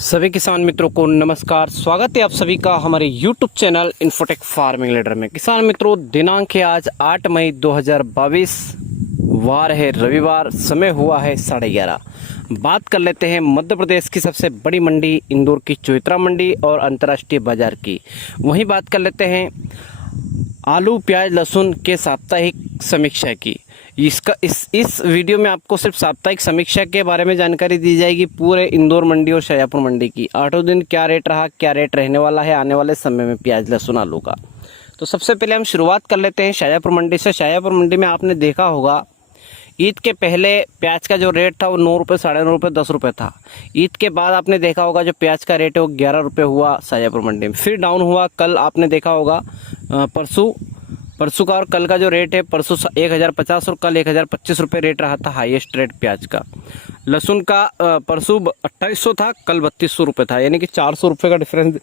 सभी किसान मित्रों को नमस्कार। स्वागत है आप सभी का हमारे YouTube channel infotech farming leader में। किसान मित्रों, दिनांक है आज 8 मई 2022, वार है रविवार, समय हुआ है 11:30। बात कर लेते हैं मध्य प्रदेश की सबसे बड़ी मंडी इंदौर की चौइत्रा मंडी और अंतर्राष्ट्रीय बाजार की। वहीं बात कर लेते हैं आलू प्याज लहसुन के साप्ताहिक समीक्षा की। इस वीडियो में आपको सिर्फ साप्ताहिक समीक्षा के बारे में जानकारी दी जाएगी, पूरे इंदौर मंडी और शाजापुर मंडी की। 8 दिन क्या रेट रहा, क्या रेट रहने वाला है आने वाले समय में प्याज लहसुन आलू का। तो सबसे पहले हम शुरुआत कर लेते हैं शाजापुर मंडी से। शाजापुर मंडी में आपने देखा होगा ईद के पहले प्याज का जो रेट था वो 9 रुपये, 9.5 रुपये, 10 रुपये था। ईद के बाद आपने देखा होगा जो प्याज का रेट है वो 11 रुपये हुआ शाजापुर मंडी में, फिर डाउन हुआ। कल आपने देखा होगा परसों का और कल का जो रेट है, परसों 1050 और कल 1025 रुपये रेट रहा था हाईएस्ट रेट प्याज का। लहसुन का परसों 2800 था, कल 3200 रुपये था, यानी कि 400 रुपये का डिफरेंस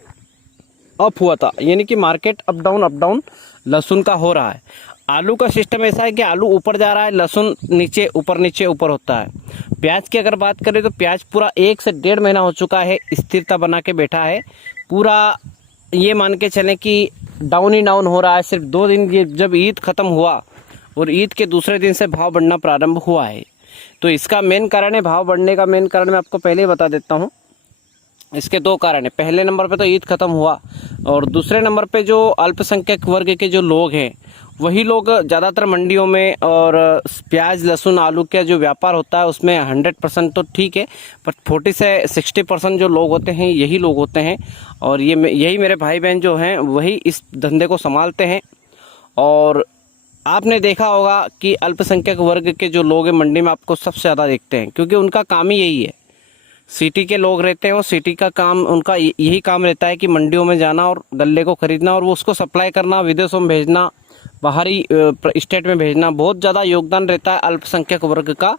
अप हुआ था। यानी कि मार्केट अप डाउन लहसुन का हो रहा है। आलू का सिस्टम ऐसा है कि आलू ऊपर जा रहा है, लहसुन नीचे ऊपर होता है। प्याज की अगर बात करें तो प्याज पूरा 1 से 1.5 महीना हो चुका है, स्थिरता बना के बैठा है पूरा। ये मान के चलें कि डाउन ही डाउन हो रहा है। सिर्फ 2 दिन ये जब ईद ख़त्म हुआ और ईद के दूसरे दिन से भाव बढ़ना प्रारंभ हुआ है। तो इसका मेन कारण है, भाव बढ़ने का मेन कारण मैं आपको पहले ही बता देता हूँ। इसके 2 कारण है। पहले नंबर पे तो ईद ख़त्म हुआ और दूसरे नंबर पे जो अल्पसंख्यक वर्ग के जो लोग हैं वही लोग ज़्यादातर मंडियों में और प्याज लहसुन आलू का जो व्यापार होता है उसमें 100% तो ठीक है, पर 40 से 60% जो लोग होते हैं यही लोग होते हैं। और यही मेरे भाई बहन जो हैं वही इस धंधे को संभालते हैं। और आपने देखा होगा कि अल्पसंख्यक वर्ग के जो लोग हैं मंडी में आपको सबसे ज़्यादा देखते हैं, क्योंकि उनका काम ही यही है। सिटी के लोग रहते हैं और सिटी का काम, उनका यही काम रहता है कि मंडियों में जाना और गल्ले को खरीदना और वो उसको सप्लाई करना, विदेशों में भेजना, बाहरी स्टेट में भेजना। बहुत ज़्यादा योगदान रहता है अल्पसंख्यक वर्ग का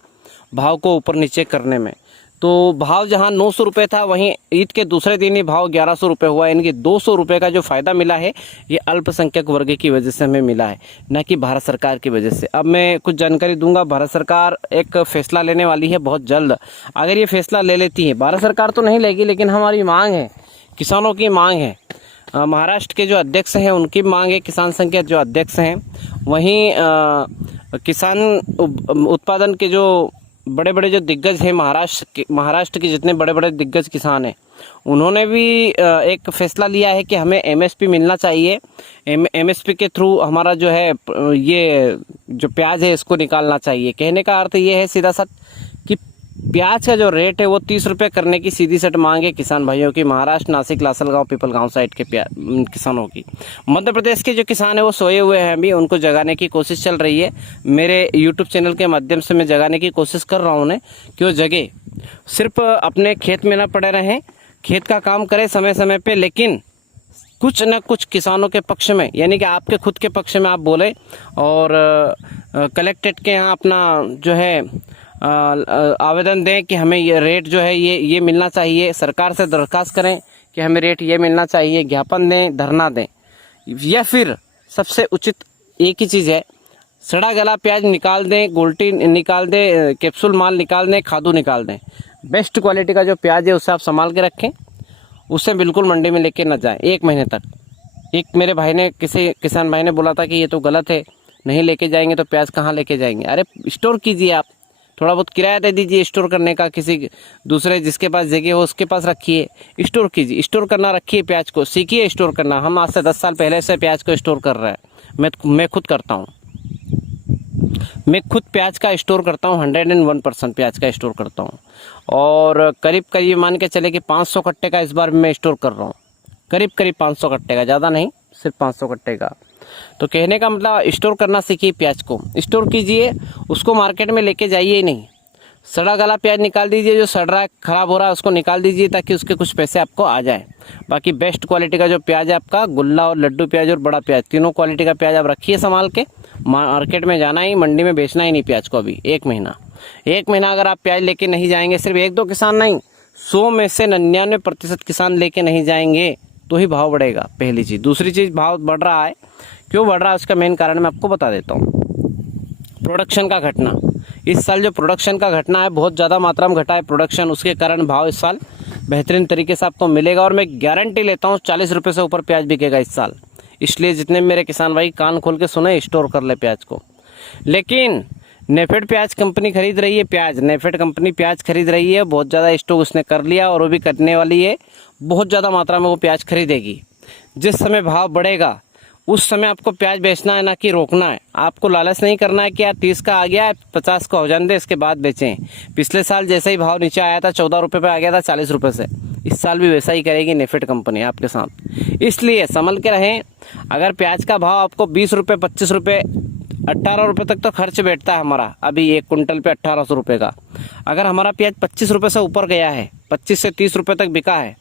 भाव को ऊपर नीचे करने में। तो भाव जहां 900 रुपये था वहीं ईद के दूसरे दिन ही भाव 1100 रुपये हुआ। यानी कि 200 रुपये का जो फ़ायदा मिला है ये अल्पसंख्यक वर्ग की वजह से हमें मिला है, न कि भारत सरकार की वजह से। अब मैं कुछ जानकारी दूंगा। भारत सरकार एक फ़ैसला लेने वाली है बहुत जल्द। अगर ये फैसला ले लेती है, भारत सरकार तो नहीं लेगी लेकिन हमारी मांग है, किसानों की मांग है, महाराष्ट्र के जो अध्यक्ष हैं उनकी मांग है, किसान संघ के जो अध्यक्ष हैं, वहीं किसान उत्पादन के जो बड़े बड़े जो दिग्गज हैं महाराष्ट्र के जितने बड़े बड़े दिग्गज किसान हैं उन्होंने भी एक फैसला लिया है कि हमें एमएसपी मिलना चाहिए। एमएसपी के थ्रू हमारा जो है ये जो प्याज है इसको निकालना चाहिए। कहने का अर्थ ये है सीधा सच कि प्याज का जो रेट है वो 30 रुपये करने की सीधी सट मांग है किसान भाइयों की, महाराष्ट्र, नासिक, लासलगांव, पीपलगांव साइड के किसानों की। मध्य प्रदेश के जो किसान है वो सोए हुए हैं, अभी उनको जगाने की कोशिश चल रही है। मेरे यूट्यूब चैनल के माध्यम से मैं जगाने की कोशिश कर रहा हूँ उन्हें कि वो जगे, सिर्फ अपने खेत में ना पड़े रहें, खेत का काम करें समय समय पे, लेकिन कुछ न कुछ किसानों के पक्ष में, यानी कि आपके खुद के पक्ष में आप बोले और कलेक्टेड के यहाँ अपना जो है आवेदन दें कि हमें ये रेट जो है ये मिलना चाहिए। सरकार से दरख्वास्त करें कि हमें रेट ये मिलना चाहिए, ज्ञापन दें, धरना दें। या फिर सबसे उचित एक ही चीज़ है, सड़ा गला प्याज निकाल दें, गोल्टी निकाल दें, कैप्सूल माल निकाल दें, खादू निकाल दें। बेस्ट क्वालिटी का जो प्याज है उसे आप संभाल के रखें, उससे बिल्कुल मंडी में लेके न जाएं 1 महीने तक। एक मेरे भाई ने, किसी किसान भाई ने बोला था कि ये तो गलत है, नहीं लेके जाएंगे तो प्याज कहाँ लेके जाएंगे। अरे स्टोर कीजिए, आप थोड़ा बहुत किराया दे दीजिए स्टोर करने का, किसी दूसरे जिसके पास जगह हो उसके पास रखिए, स्टोर कीजिए, स्टोर करना रखिए, प्याज को सीखिए स्टोर करना। हम आज से 10 साल पहले से प्याज को स्टोर कर रहे हैं। मैं खुद करता हूँ, मैं खुद प्याज का स्टोर करता हूँ, 101% प्याज का स्टोर करता हूँ। और करीब मान के चले कि 500 कट्टे का इस बार मैं स्टोर कर रहा हूँ, करीब 500 कट्टे का, ज़्यादा नहीं, सिर्फ 500 कट्टे का। तो कहने का मतलब स्टोर करना सीखिए, प्याज को स्टोर कीजिए, उसको मार्केट में लेके जाइए ही नहीं। सड़ा गला प्याज निकाल दीजिए, जो सड़ रहा है ख़राब हो रहा है उसको निकाल दीजिए ताकि उसके कुछ पैसे आपको आ जाए। बाकी बेस्ट क्वालिटी का जो प्याज है आपका, गुल्ला और लड्डू प्याज और बड़ा प्याज, तीनों क्वालिटी का प्याज आप रखिए संभाल के। मार्केट में जाना ही, मंडी में बेचना ही नहीं प्याज को अभी 1 महीना अगर आप प्याज लेके नहीं जाएंगे, सिर्फ 1-2 किसान नहीं, 100 में से 99% किसान लेके नहीं जाएंगे तो ही भाव बढ़ेगा, पहली चीज़। दूसरी चीज़, भाव बढ़ रहा है, क्यों बढ़ रहा है उसका मेन कारण मैं आपको बता देता हूँ। प्रोडक्शन का घटना, इस साल जो प्रोडक्शन का घटना है बहुत ज़्यादा मात्रा में घटा है प्रोडक्शन, उसके कारण भाव इस साल बेहतरीन तरीके से आपको मिलेगा। और मैं गारंटी लेता हूँ 40 रुपये से ऊपर प्याज बिकेगा इस साल। इसलिए जितने मेरे किसान भाई कान खोल के सुने, स्टोर कर ले प्याज को। लेकिन नेफेड प्याज कंपनी खरीद रही है प्याज, नेफेड कंपनी प्याज खरीद रही है, बहुत ज़्यादा स्टॉक उसने कर लिया और वो भी करने वाली है। बहुत ज़्यादा मात्रा में वो प्याज खरीदेगी। जिस समय भाव बढ़ेगा उस समय आपको प्याज बेचना है, ना कि रोकना है। आपको लालच नहीं करना है कि यार 30 का आ गया है 50 का हो जाने दे, इसके बाद बेचें। पिछले साल जैसे ही भाव नीचे आया था 14 रुपये पे आ गया था 40 रुपये से, इस साल भी वैसा ही करेगी नेफेड कंपनी आपके साथ। इसलिए संभल के रहें। अगर प्याज का भाव आपको 20 रुपये 25 रुपये 18 रुपये तक तो खर्च बैठता है हमारा, अभी 1 कुंटल पे 1800 रुपये का। अगर हमारा प्याज 25 रुपये से ऊपर गया है, 25 से 30 रुपये तक बिका है,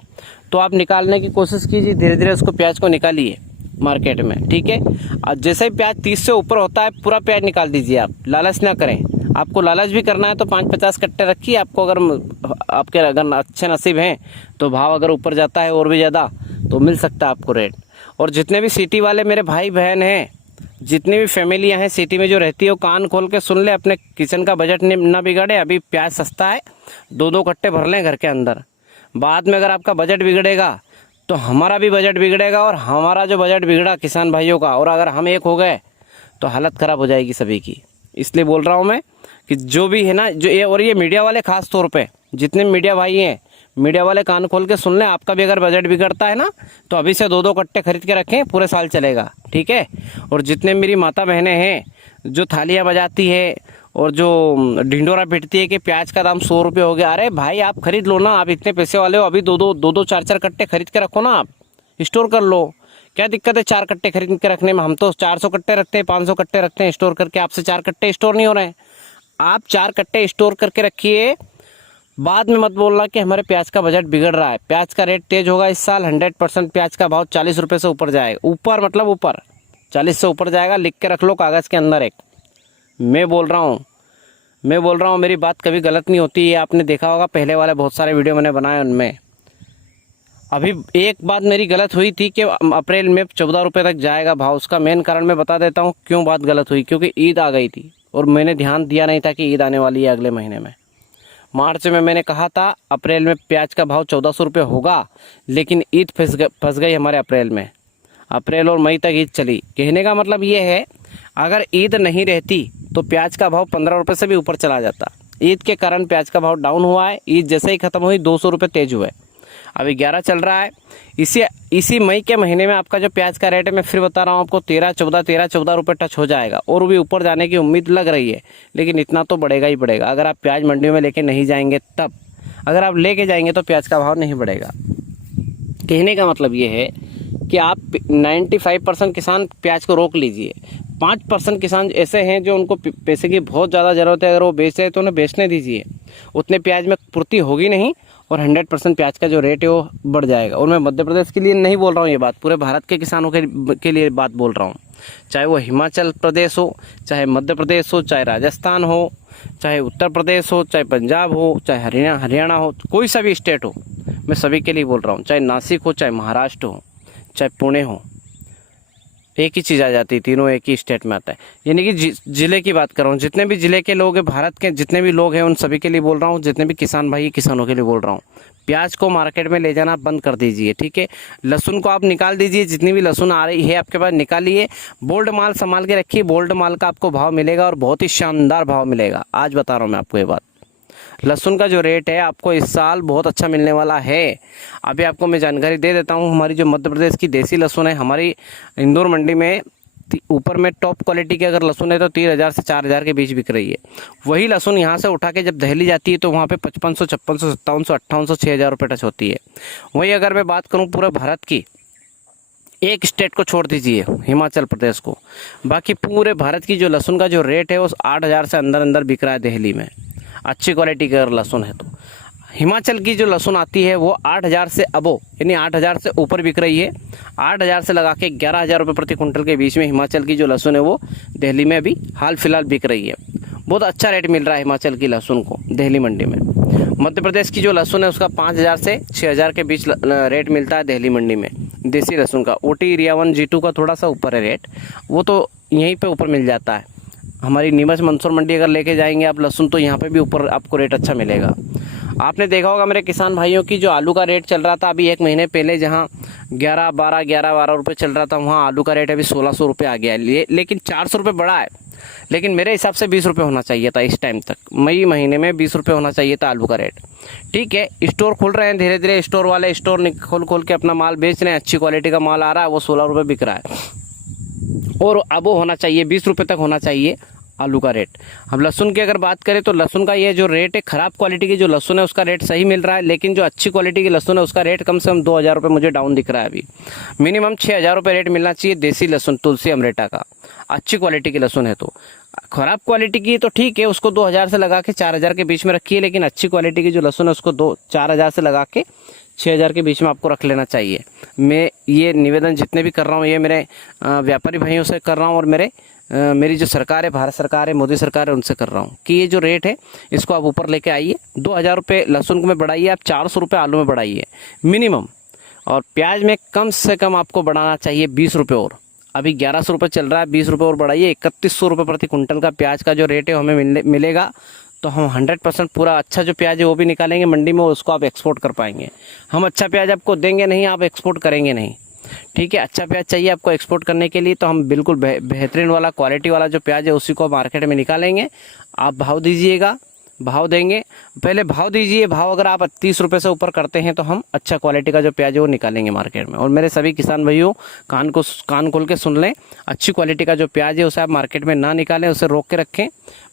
तो आप निकालने की कोशिश कीजिए, धीरे धीरे उसको प्याज को निकालिए मार्केट में, ठीक है। और जैसे ही प्याज 30 से ऊपर होता है पूरा प्याज निकाल दीजिए आप, लालच ना करें। आपको लालच भी करना है तो 5-50 कट्टे रखिए। आपको अगर अच्छे नसीब हैं तो भाव अगर ऊपर जाता है और भी ज़्यादा तो मिल सकता है आपको रेट। और जितने भी सिटी वाले मेरे भाई बहन हैं, जितनी भी फैमिलियां हैं सिटी में जो रहती है, वो कान खोल के सुन ले, अपने किचन का बजट ना बिगाड़े। अभी प्याज सस्ता है, 2-2 कट्टे भर लें घर के अंदर। बाद में अगर आपका बजट बिगड़ेगा तो हमारा भी बजट बिगड़ेगा, और हमारा जो बजट बिगड़ा किसान भाइयों का, और अगर हम एक हो गए तो हालत ख़राब हो जाएगी सभी की। इसलिए बोल रहा हूँ मैं कि जो भी है ना, जो ये मीडिया वाले खास तौर पे, जितने मीडिया भाई हैं, मीडिया वाले कान खोल के सुन लें। आपका भी अगर बजट बिगड़ता है ना तो अभी से 2-2 कट्टे खरीद के रखें, पूरे साल चलेगा, ठीक है। और जितने मेरी माता बहनें हैं जो थालियाँ बजाती है और जो ढिंडोरा पीटती है कि प्याज का दाम 100 रुपये हो गया, अरे भाई आप खरीद लो ना, आप इतने पैसे वाले हो, अभी 2-2 4-4 कट्टे खरीद के रखो ना, आप स्टोर कर लो। क्या दिक्कत है 4 कट्टे खरीद के रखने में? हम तो 400 कट्टे रखते हैं, 500 कट्टे रखते हैं स्टोर करके। आपसे 4 कट्टे स्टोर नहीं हो रहे हैं। आप 4 कट्टे स्टोर करके रखिए। बाद में मत बोलना कि हमारे प्याज का बजट बिगड़ रहा है। प्याज का रेट तेज होगा इस साल, 100% प्याज का भाव 40 रुपये से ऊपर जाएगा। ऊपर मतलब ऊपर 40 से ऊपर जाएगा, लिख के रख लो कागज़ के अंदर एक। मैं बोल रहा हूँ, मेरी बात कभी गलत नहीं होती है। आपने देखा होगा पहले वाले बहुत सारे वीडियो मैंने बनाए, उनमें अभी एक बात मेरी गलत हुई थी कि अप्रैल में 14 रुपये तक जाएगा भाव। उसका मेन कारण मैं बता देता हूँ क्यों बात गलत हुई। क्योंकि ईद आ गई थी और मैंने ध्यान दिया नहीं था कि ईद आने वाली है अगले महीने में। मार्च में मैंने कहा था अप्रैल में प्याज का भाव 1400 रुपये होगा, लेकिन ईद फंस गई हमारे अप्रैल में। अप्रैल और मई तक ईद चली। कहने का मतलब ये है, अगर ईद नहीं रहती तो प्याज का भाव 15 रुपये से भी ऊपर चला जाता। ईद के कारण प्याज का भाव डाउन हुआ है। ईद जैसे ही ख़त्म हुई 200 रुपये तेज हुए। अभी 11 चल रहा है। इसी मई के महीने में आपका जो प्याज का रेट है, मैं फिर बता रहा हूँ आपको, 13-14 रुपये टच हो जाएगा और भी ऊपर जाने की उम्मीद लग रही है। लेकिन इतना तो बढ़ेगा ही बढ़ेगा। अगर आप प्याज मंडियों में लेके नहीं जाएंगे तब, अगर आप लेके जाएंगे तो प्याज का भाव नहीं बढ़ेगा। कहने का मतलब ये है कि आप 95% किसान प्याज को रोक लीजिए। 5% किसान ऐसे हैं जो उनको पैसे की बहुत ज़्यादा ज़रूरत है, अगर वो बेच रहे हैं तो उन्हें बेचने दीजिए। उतने प्याज में पूर्ति होगी नहीं और 100% प्याज का जो रेट है वो बढ़ जाएगा। और मैं मध्य प्रदेश के लिए नहीं बोल रहा हूँ ये बात, पूरे भारत के किसानों के लिए बात बोल रहा हूँ। चाहे वो हिमाचल प्रदेश हो, चाहे मध्य प्रदेश हो, चाहे राजस्थान हो, चाहे उत्तर प्रदेश हो, चाहे पंजाब हो, चाहे हरियाणा हो, कोई सा भी स्टेट हो, मैं सभी के लिए बोल रहा हूँ। चाहे नासिक हो, चाहे महाराष्ट्र हो, चाहे पुणे हो, एक ही चीज़ आ जाती है, तीनों एक ही स्टेट में आता है। यानी कि ज़िले की बात कर रहा हूँ। जितने भी ज़िले के लोग हैं, भारत के जितने भी लोग हैं, उन सभी के लिए बोल रहा हूँ। जितने भी किसान भाई, किसानों के लिए बोल रहा हूँ, प्याज को मार्केट में ले जाना बंद कर दीजिए, ठीक है। लहसुन को आप निकाल दीजिए, जितनी भी लहसुन आ रही है आपके पास निकालिए। बोल्ड माल संभाल के रखिए, बोल्ड माल का आपको भाव मिलेगा और बहुत ही शानदार भाव मिलेगा। आज बता रहा हूँ मैं आपको ये बात। लहसुन का जो रेट है आपको इस साल बहुत अच्छा मिलने वाला है। अभी आपको मैं जानकारी दे देता हूँ। हमारी जो मध्य प्रदेश की देसी लहसुन है, हमारी इंदौर मंडी में ऊपर में टॉप क्वालिटी की अगर लहसुन है तो 3000 से 4000 के बीच बिक रही है। वही लहसुन यहाँ से उठा के जब दिल्ली जाती है तो वहाँ पे 5500, 5600, 5700, 5800, 6000 रुपये टच होती है। वहीं अगर मैं बात करूँ पूरे भारत की, एक स्टेट को छोड़ दीजिए, हिमाचल प्रदेश को, बाकी पूरे भारत की जो लहसुन का जो रेट है वो 8000 से अंदर बिक रहा है दिल्ली में। अच्छी क्वालिटी का अगर लहसुन है तो हिमाचल की जो लहसुन आती है वो 8000 से अबो, यानी 8000 से ऊपर बिक रही है। 8000 से लगा के 11000 रुपये प्रति कुंटल के बीच में हिमाचल की जो लहसुन है वो दिल्ली में अभी हाल फिलहाल बिक रही है। बहुत अच्छा रेट मिल रहा है हिमाचल की लहसुन को दिल्ली मंडी में। मध्य प्रदेश की जो लहसुन है उसका 5000 से 6000 के बीच रेट मिलता है दिल्ली मंडी में देसी लहसुन का। ओटी एरिया 1 G2 का थोड़ा सा ऊपर है रेट, वो तो यहीं पे ऊपर मिल जाता है। हमारी नीमच मंदसौर मंडी अगर लेके जाएंगे आप लहसुन तो यहाँ पे भी ऊपर आपको रेट अच्छा मिलेगा। आपने देखा होगा मेरे किसान भाइयों की जो आलू का रेट चल रहा था अभी 1 महीने पहले, जहां 11-12 रुपए चल रहा था, वहां आलू का रेट अभी 1600 रुपये आ गया है। लेकिन 400 रुपये बढ़ा है, लेकिन मेरे हिसाब से 20 रुपये होना चाहिए था इस टाइम तक। मई महीने में 20 रुपये होना चाहिए था आलू का रेट। ठीक है, स्टोर खुल रहे हैं धीरे धीरे, स्टोर वाले स्टोर खोल के अपना माल बेच रहे हैं, अच्छी क्वालिटी का माल आ रहा है, वो 16 रुपये बिक रहा है। और अब वो होना चाहिए 20 रुपये तक होना चाहिए आलू का रेट। हम लहसुन की अगर बात करें तो लहसुन का ये जो रेट है, खराब क्वालिटी की जो लहसुन है उसका रेट सही मिल रहा है, लेकिन जो अच्छी क्वालिटी की लहसुन है उसका रेट कम से कम 2000 रुपये मुझे डाउन दिख रहा है। अभी मिनिमम 6000 रुपये रेट मिलना चाहिए देसी लहसुन, तुलसी अमरेटा का। अच्छी क्वालिटी की लहसुन है तो, खराब क्वालिटी की तो ठीक है, उसको 2000 से लगा के 4000 के बीच में रखिए, लेकिन अच्छी क्वालिटी की जो लहसुन है उसको 4000 से लगा के 6000 के बीच में आपको रख लेना चाहिए। मैं ये निवेदन जितने भी कर रहा हूँ ये मेरे व्यापारी भाइयों से कर रहा हूँ, और मेरी जो सरकार है, भारत सरकार है, मोदी सरकार है, उनसे कर रहा हूँ कि ये जो रेट है इसको आप ऊपर लेके आइए। 2000 रुपये लहसुन में बढ़ाइए, आप 400 रुपये आलू में बढ़ाइए मिनिमम। और प्याज में कम से कम आपको बढ़ाना चाहिए 20 रुपये और। अभी 1100 रुपये चल रहा है, 20 रुपये और बढ़ाइए। 3100 रुपये प्रति कुंटल का प्याज का जो रेट है हमें मिलेगा, तो हम 100% पूरा अच्छा जो प्याज है वो भी निकालेंगे मंडी में, उसको आप एक्सपोर्ट कर पाएंगे। हम अच्छा प्याज आपको देंगे नहीं, आप एक्सपोर्ट करेंगे नहीं। ठीक है, अच्छा प्याज चाहिए आपको एक्सपोर्ट करने के लिए, तो हम बिल्कुल बेहतरीन वाला क्वालिटी वाला जो प्याज है उसी को मार्केट में निकालेंगे। आप भाव दीजिएगा, भाव देंगे, पहले भाव दीजिए। भाव अगर आप 30 रुपये से ऊपर करते हैं तो हम अच्छा क्वालिटी का जो प्याज है वो निकालेंगे मार्केट में। और मेरे सभी किसान भाइयों कान खोल के सुन लें, अच्छी क्वालिटी का जो प्याज है उसे आप मार्केट में ना निकालें, उसे रोक के रखें।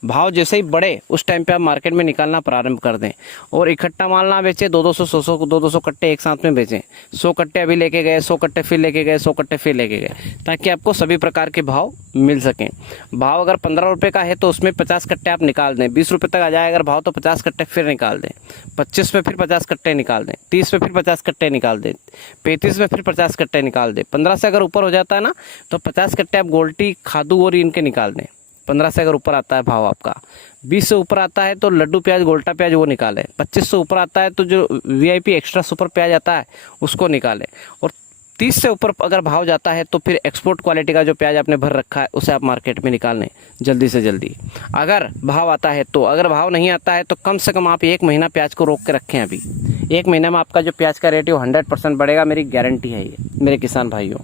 भाव जैसे ही बढ़े उस टाइम पे आप मार्केट में निकालना प्रारंभ कर दें। और इकट्ठा माल ना बेचें, 200 कट्टे एक साथ में बेचें। 100 कट्टे अभी लेके गए, 100 कट्टे फिर लेके गए, 100 कट्टे फिर लेके गए, ताकि आपको सभी प्रकार के भाव मिल सकें। भाव अगर 15 रुपये का है तो उसमें 50 कट्टे आप निकाल दें। 20 रुपये तक आ जाए अगर भाव तो 50 कट्टे फिर निकाल दें। 25 में फिर 50 कट्टे निकाल दें। 30 में फिर 50 कट्टे निकाल दें। 35 में फिर 50 कट्टे निकाल दें। 15 से अगर ऊपर हो जाता है ना तो 50 कट्टे आप गोल्टी, खादू और इनके निकाल दें। 15 से अगर ऊपर आता है भाव आपका, 20 से ऊपर आता है तो लड्डू प्याज, गोल्टा प्याज वो निकालें। 25 से ऊपर आता है तो जो VIP एक्स्ट्रा सुपर प्याज आता है उसको निकालें। और 30 से ऊपर अगर भाव जाता है तो फिर एक्सपोर्ट क्वालिटी का जो प्याज आपने भर रखा है उसे आप मार्केट में निकाल लें जल्दी से जल्दी, अगर भाव आता है तो। अगर भाव नहीं आता है तो कम से कम आप 1 महीना प्याज को रोक के रखें। अभी 1 महीने में आपका जो प्याज का रेट है वो 100% बढ़ेगा, मेरी गारंटी है ये मेरे किसान भाइयों।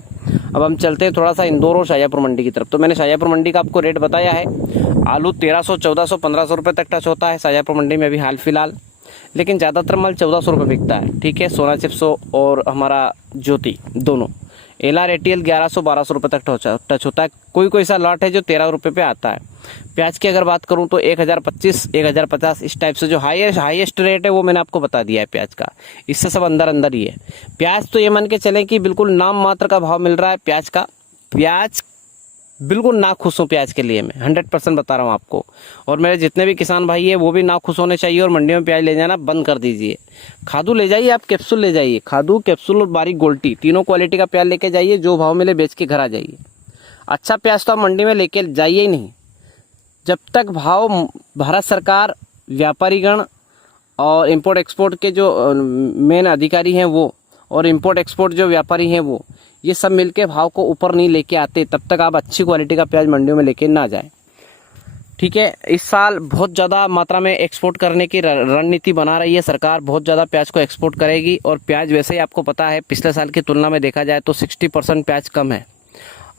अब हम चलते हैं थोड़ा सा इंदौर और शाजापुर मंडी की तरफ। तो मैंने शाजापुर मंडी का आपको रेट बताया है। आलू 1300, 1400, 1500 रुपये तक टच होता है शाजापुर मंडी में अभी हाल फिलहाल, लेकिन ज़्यादातर माल 1400 रुपये बिकता है। ठीक है, सोना चिप्स और हमारा ज्योति दोनों। LR ATL 1100, 1200 रुपये तक टच होता है। कोई सा लॉट है जो 13 रुपये पे आता है। प्याज की अगर बात करूं तो 1025, 1050 इस टाइप से जो हाईएस्ट रेट है वो मैंने आपको बता दिया है प्याज का। इससे सब अंदर ही है। प्याज तो ये मान के चलें कि बिल्कुल नाम मात्र का भाव मिल रहा है प्याज का। प्याज बिल्कुल ना खुश हूँ प्याज के लिए, मैं 100% बता रहा हूँ आपको। और मेरे जितने भी किसान भाई है वो भी ना खुश होने चाहिए और मंडियों में प्याज ले जाना बंद कर दीजिए। खादू ले जाइए, आप कैप्सूल ले जाइए, खादू, कैप्सूल और बारीक गोल्टी, तीनों क्वालिटी का प्याज लेके जाइए। जो भाव मिले बेच के घर आ जाइए। अच्छा प्याज तो आप मंडी में लेके जाइए ही नहीं जब तक भाव भारत सरकार, व्यापारीगण और इम्पोर्ट एक्सपोर्ट के जो मेन अधिकारी हैं वो, और इम्पोर्ट एक्सपोर्ट जो व्यापारी हैं वो, ये सब मिलके भाव को ऊपर नहीं लेके आते, तब तक आप अच्छी क्वालिटी का प्याज मंडियों में लेके ना जाएं। ठीक है, इस साल बहुत ज़्यादा मात्रा में एक्सपोर्ट करने की रणनीति बना रही है सरकार। बहुत ज़्यादा प्याज को एक्सपोर्ट करेगी। और प्याज वैसे ही आपको पता है पिछले साल की तुलना में देखा जाए तो 60% प्याज कम है।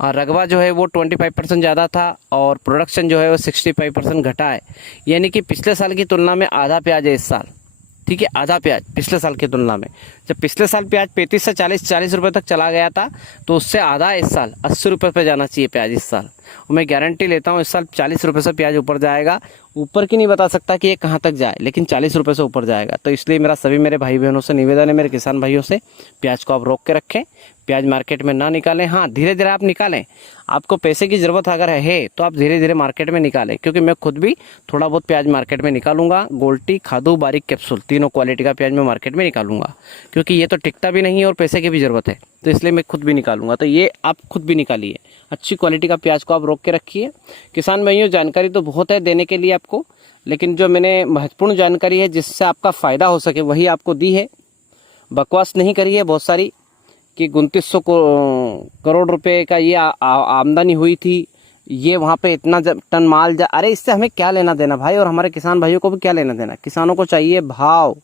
और रकबा जो है वो 25% ज़्यादा था और प्रोडक्शन जो है वो 65% घटा है। यानी कि पिछले साल की तुलना में आधा प्याज है इस साल। ठीक है, आधा प्याज पिछले साल की तुलना में। जब पिछले साल प्याज 35 से 40 रुपए तक चला गया था तो उससे आधा इस साल 80 रुपये पे जाना चाहिए प्याज इस साल। और मैं गारंटी लेता हूँ इस साल 40 रुपये से प्याज ऊपर जाएगा। ऊपर की नहीं बता सकता कि ये कहाँ तक जाए, लेकिन 40 रुपये से ऊपर जाएगा। तो इसलिए मेरा सभी मेरे भाई बहनों से निवेदन है, मेरे किसान भाइयों से, प्याज को आप रोक के रखें, प्याज मार्केट में ना निकालें। हाँ, धीरे धीरे आप निकालें। आपको पैसे की ज़रूरत अगर है तो आप धीरे धीरे मार्केट में निकालें, क्योंकि मैं खुद भी थोड़ा बहुत प्याज मार्केट में निकालूंगा। गोल्टी, खादू, बारीक कैप्सूल, तीनों क्वालिटी का प्याज मैं मार्केट में निकालूंगा, क्योंकि ये तो टिकता भी नहीं है और पैसे की भी ज़रूरत है, तो इसलिए मैं खुद भी निकालूंगा। तो ये आप खुद भी निकालिए, अच्छी क्वालिटी का प्याज को आप रोक के रखिए। किसान भाइयों, जानकारी तो बहुत है देने के लिए आपको, लेकिन जो मैंने महत्वपूर्ण जानकारी है जिससे आपका फ़ायदा हो सके वही आपको दी है। बकवास नहीं करी है बहुत सारी कि 2900 करोड़ रुपए का ये आमदनी हुई थी, ये वहाँ पे इतना टन माल अरे इससे हमें क्या लेना देना भाई, और हमारे किसान भाइयों को भी क्या लेना देना। किसानों को चाहिए भाव,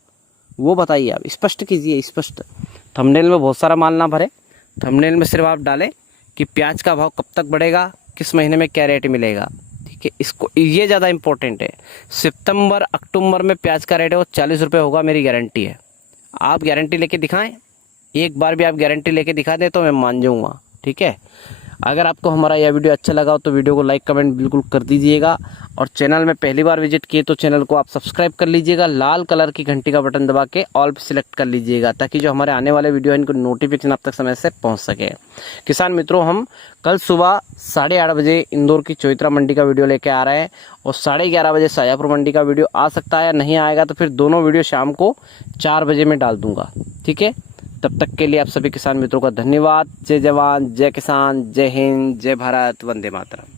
वो बताइए, आप स्पष्ट कीजिए, स्पष्ट। थंबनेल में बहुत सारा माल ना भरे, थंबनेल में सिर्फ आप डालें कि प्याज का भाव कब तक बढ़ेगा, किस महीने में क्या रेट मिलेगा, ठीक है। इसको, ये ज़्यादा इंपॉर्टेंट है। सितंबर अक्टूबर में प्याज का रेट है वो 40 रुपये होगा, मेरी गारंटी है। आप गारंटी लेके दिखाएं, एक बार भी आप गारंटी लेके दिखा दें तो मैं मान जाऊँगा, ठीक है। अगर आपको हमारा यह वीडियो अच्छा लगा हो तो वीडियो को लाइक कमेंट बिल्कुल कर दीजिएगा, और चैनल में पहली बार विजिट किए तो चैनल को आप सब्सक्राइब कर लीजिएगा, लाल कलर की घंटी का बटन दबा के ऑल पे सिलेक्ट कर लीजिएगा, ताकि जो हमारे आने वाले वीडियो है इनको नोटिफिकेशन आप तक समय से पहुंच सके। किसान मित्रों, हम कल सुबह 8:30 बजे इंदौर की चौइत्रा मंडी का वीडियो लेके आ रहे हैं, और 11:30 बजे शाजापुर मंडी का वीडियो आ सकता है या नहीं आएगा, तो फिर दोनों वीडियो शाम को 4 बजे में डाल दूंगा, ठीक है। तब तक के लिए आप सभी किसान मित्रों का धन्यवाद। जय जवान, जय किसान, जय हिंद, जय भारत, वंदे मातरम।